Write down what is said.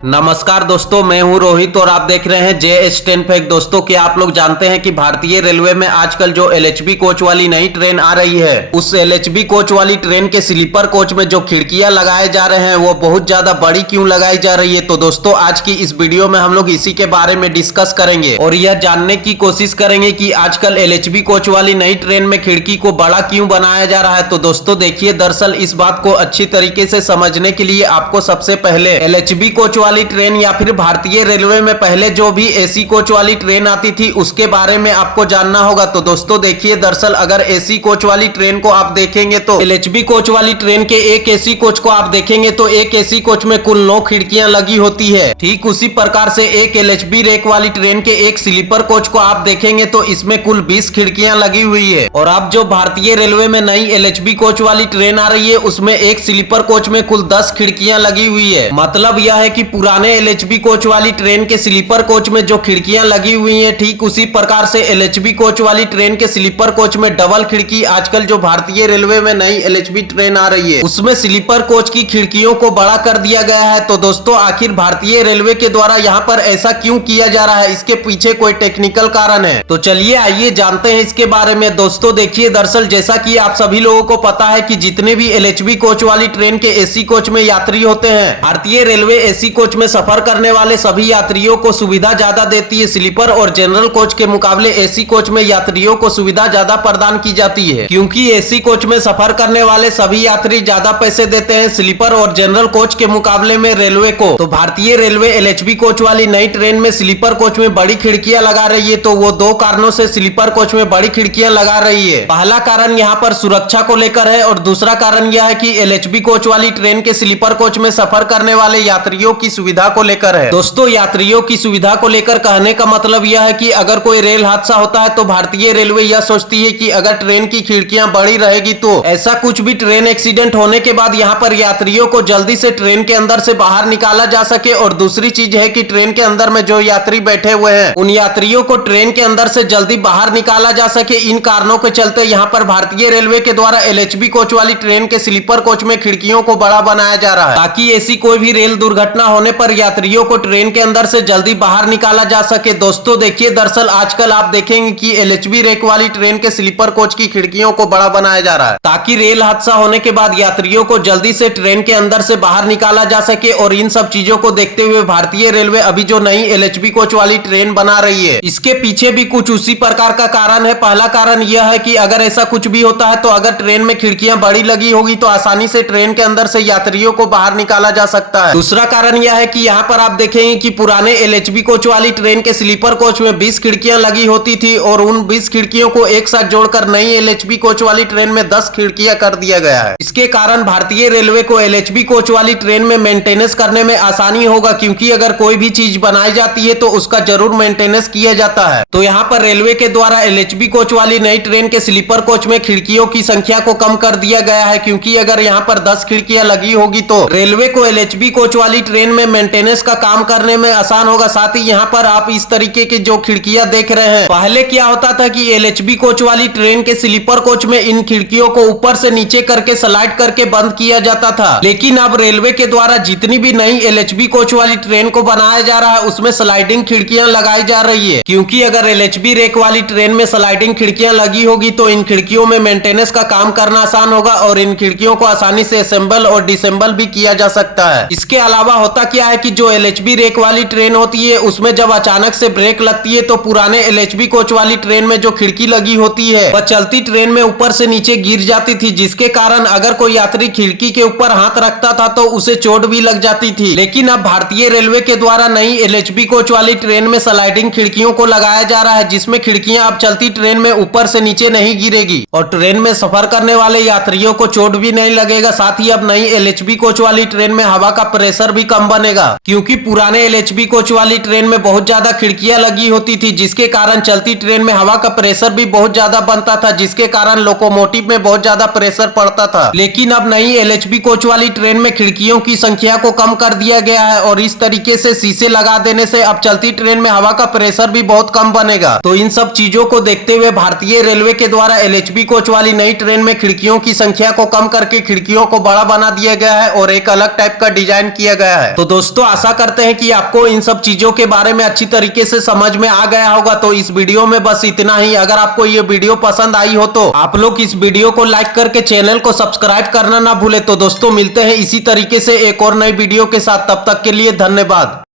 नमस्कार दोस्तों, मैं हूं रोहित और आप देख रहे हैं JS10 फैक्ट। दोस्तों, क्या आप लोग जानते हैं कि भारतीय रेलवे में आजकल जो LHB कोच वाली नई ट्रेन आ रही है, उस LHB कोच वाली ट्रेन के स्लीपर कोच में जो खिड़कियां लगाए जा रहे हैं वो बहुत ज्यादा बड़ी क्यों लगाई जा रही है। तो दोस्तों, आज की इस वीडियो में हम लोग इसी के बारे में डिस्कस करेंगे और यह जानने की कोशिश करेंगे कि आजकल LHB कोच वाली नई ट्रेन में खिड़की को बड़ा क्यों बनाया जा रहा है। तो दोस्तों देखिए, दरअसल इस बात को अच्छी तरीके से समझने के लिए आपको सबसे पहले LHB कोच वाली ट्रेन या फिर भारतीय रेलवे में पहले जो भी AC कोच वाली ट्रेन आती थी उसके बारे में आपको जानना होगा। तो दोस्तों देखिए, दरअसल अगर AC कोच वाली ट्रेन को आप देखेंगे तो LHB कोच वाली ट्रेन के एक AC कोच को आप देखेंगे तो एक AC कोच में कुल 9 खिड़कियां लगी होती है। ठीक उसी प्रकार से एक LHB रेक वाली ट्रेन के एक स्लीपर कोच को आप देखेंगे तो इसमें कुल 20 खिड़कियां लगी हुई है। और अब जो भारतीय रेलवे में नई LHB कोच वाली ट्रेन आ रही है उसमें एक स्लीपर कोच में कुल 10 खिड़कियां लगी हुई है। मतलब यह है कि पुराने LHB कोच वाली ट्रेन के स्लीपर कोच में जो खिड़कियां लगी हुई हैं, ठीक उसी प्रकार से LHB कोच वाली ट्रेन के स्लीपर कोच में डबल खिड़की आजकल जो भारतीय रेलवे में नई LHB ट्रेन आ रही है उसमें स्लीपर कोच की खिड़कियों को बड़ा कर दिया गया है। तो दोस्तों, आखिर भारतीय रेलवे के द्वारा यहाँ पर ऐसा क्यों किया जा रहा है, इसके पीछे कोई टेक्निकल कारण है। तो चलिए आइए जानते हैं इसके बारे में। दोस्तों देखिए, दरअसल जैसा कि आप सभी लोगों को पता है कि जितने भी LHB कोच वाली ट्रेन के AC कोच में यात्री होते हैं, भारतीय रेलवे AC कोच में सफर करने वाले सभी यात्रियों को सुविधा ज्यादा देती है। स्लीपर और जनरल कोच के मुकाबले AC कोच में यात्रियों को सुविधा ज्यादा प्रदान की जाती है, क्योंकि AC कोच में सफर करने वाले सभी यात्री ज्यादा पैसे देते हैं स्लीपर और जनरल कोच के मुकाबले में रेलवे को। तो भारतीय रेलवे LHB कोच वाली नई ट्रेन में स्लीपर कोच में बड़ी खिड़कियां लगा रही है। तो वो दो कारणों से स्लीपर कोच में बड़ी खिड़कियां लगा रही है। पहला कारण यहाँ पर सुरक्षा को लेकर है और दूसरा कारण यह है कि LHB कोच वाली ट्रेन के स्लीपर कोच में सफर करने वाले यात्रियों की सुविधा को लेकर है। दोस्तों, यात्रियों की सुविधा को लेकर कहने का मतलब यह है कि अगर कोई रेल हादसा होता है तो भारतीय रेलवे यह सोचती है कि अगर ट्रेन की खिड़कियां बड़ी रहेगी तो ऐसा कुछ भी ट्रेन एक्सीडेंट होने के बाद यहाँ पर यात्रियों को जल्दी से ट्रेन के अंदर से बाहर निकाला जा सके। और दूसरी चीज है कि ट्रेन के अंदर में जो यात्री बैठे हुए हैं उन यात्रियों को ट्रेन के अंदर से जल्दी बाहर निकाला जा सके। इन कारणों के चलते यहाँ पर भारतीय रेलवे के द्वारा LHB कोच वाली ट्रेन के स्लीपर कोच में खिड़कियों को बड़ा बनाया जा रहा है, ताकि ऐसी कोई भी रेल दुर्घटना होने पर यात्रियों को ट्रेन के अंदर से जल्दी बाहर निकाला जा सके। दोस्तों देखिए, दरअसल आजकल आप देखेंगे कि LHB रेक वाली ट्रेन के स्लीपर कोच की खिड़कियों को बड़ा बनाया जा रहा है, ताकि रेल हादसा होने के बाद यात्रियों को जल्दी से ट्रेन के अंदर से बाहर निकाला जा सके। और इन सब चीजों को देखते हुए भारतीय रेलवे अभी जो नई LHB कोच वाली ट्रेन बना रही है, इसके पीछे भी कुछ उसी प्रकार का कारण है। पहला कारण यह है कि अगर ऐसा कुछ भी होता है तो अगर ट्रेन में खिड़कियां बड़ी लगी होगी तो आसानी से ट्रेन के अंदर से यात्रियों को बाहर निकाला जा सकता है। दूसरा कारण यह है कि यहाँ पर आप देखेंगे कि पुराने LHB कोच वाली ट्रेन के स्लीपर कोच में 20 खिड़कियां लगी होती थी और उन 20 खिड़कियों को एक साथ जोड़कर नई LHB कोच वाली ट्रेन में 10 खिड़कियां कर दिया गया है। इसके कारण भारतीय रेलवे को LHB कोच वाली ट्रेन में मेंटेनेंस करने में आसानी होगा, क्योंकि अगर कोई भी चीज बनाई जाती है तो उसका जरूर मेंटेनेंस किया जाता है। तो यहाँ पर रेलवे के द्वारा LHB कोच वाली नई ट्रेन के स्लीपर कोच में खिड़कियों की संख्या को कम कर दिया गया है, क्योंकि अगर यहाँ पर 10 खिड़कियां लगी होगी तो रेलवे को LHB कोच वाली ट्रेन में मेंटेनेंस का काम करने में आसान होगा। साथ ही यहाँ पर आप इस तरीके की जो खिड़कियां देख रहे हैं, पहले क्या होता था कि LHB कोच वाली ट्रेन के स्लीपर कोच में इन खिड़कियों को ऊपर से नीचे करके स्लाइड करके बंद किया जाता था। लेकिन अब रेलवे के द्वारा जितनी भी नई LHB कोच वाली ट्रेन को बनाया जा रहा है उसमें स्लाइडिंग खिड़कियां लगाई जा रही है, क्योंकि अगर LHB रेक वाली ट्रेन में स्लाइडिंग खिड़कियां लगी होगी तो इन खिड़कियों में मेंटेनेंस का काम करना आसान होगा और इन खिड़कियों को आसानी से असेंबल और डिसेंबल भी किया जा सकता है। इसके अलावा होता क्या है कि जो LHB रेक वाली ट्रेन होती है उसमें जब अचानक से ब्रेक लगती है तो पुराने LHB कोच वाली ट्रेन में जो खिड़की लगी होती है वह चलती ट्रेन में ऊपर से नीचे गिर जाती थी, जिसके कारण अगर कोई यात्री खिड़की के ऊपर हाथ रखता था तो उसे चोट भी लग जाती थी। लेकिन अब भारतीय रेलवे के द्वारा नई LHB कोच वाली ट्रेन में स्लाइडिंग खिड़कियों को लगाया जा रहा है, जिसमें खिड़कियां अब चलती ट्रेन में ऊपर से नीचे नहीं गिरेगी और ट्रेन में सफर करने वाले यात्रियों को चोट भी नहीं लगेगा। साथ ही अब नई LHB कोच वाली ट्रेन में हवा का प्रेशर भी कम बनेगा, क्योंकि पुराने LHB कोच वाली ट्रेन में बहुत ज्यादा खिड़कियां लगी होती थी, जिसके कारण चलती ट्रेन में हवा का प्रेशर भी बहुत ज्यादा बनता था, जिसके कारण लोकोमोटिव में बहुत ज्यादा प्रेशर पड़ता था। लेकिन अब नई LHB कोच वाली ट्रेन में खिड़कियों की संख्या को कम कर दिया गया है और इस तरीके से शीशे लगा देने से अब चलती ट्रेन में हवा का प्रेशर भी बहुत कम बनेगा। तो इन सब चीजों को देखते हुए भारतीय रेलवे के द्वारा LHB कोच वाली नई ट्रेन में खिड़कियों की संख्या को कम करके खिड़कियों को बड़ा बना दिया गया है और एक अलग टाइप का डिजाइन किया गया है। तो दोस्तों आशा करते हैं कि आपको इन सब चीजों के बारे में अच्छी तरीके से समझ में आ गया होगा। तो इस वीडियो में बस इतना ही। अगर आपको ये वीडियो पसंद आई हो तो आप लोग इस वीडियो को लाइक करके चैनल को सब्सक्राइब करना ना भूले। तो दोस्तों मिलते हैं इसी तरीके से एक और नई वीडियो के साथ, तब तक के लिए धन्यवाद।